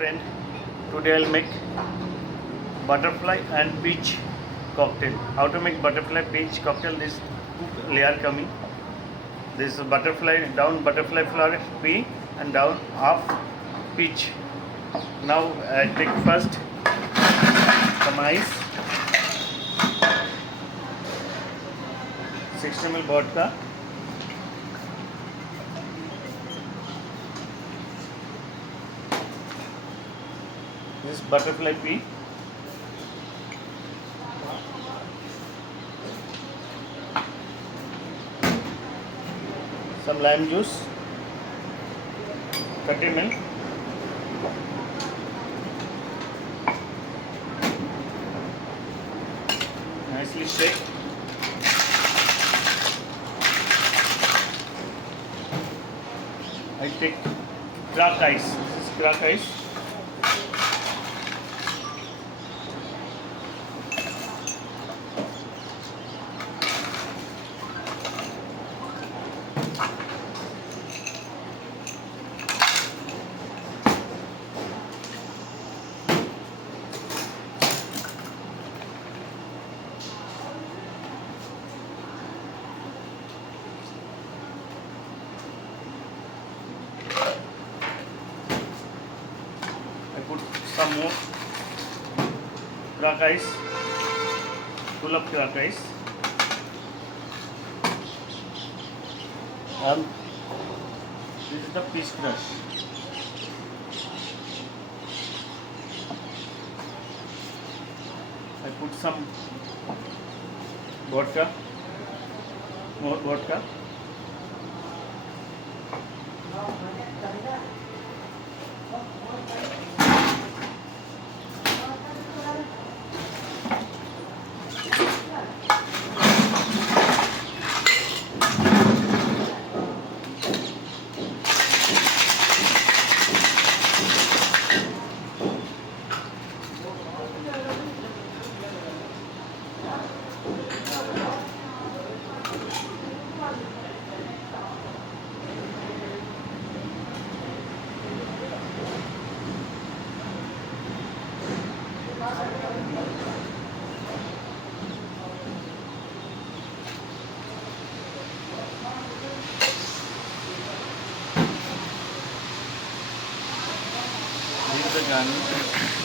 friend. Today I'll make butterfly and peach cocktail. How to make butterfly peach cocktail? This two layer coming. This is butterfly down butterfly flower pea and down half peach. Now I take first some ice, 60 ml vodka, this butterfly pea, some lime juice, 30 ml, nicely shake. I take crack ice. This is crack ice. I put some more crack ice, full of crack ice, and this is the peach crush. I put some vodka, more vodka. This is the garnish.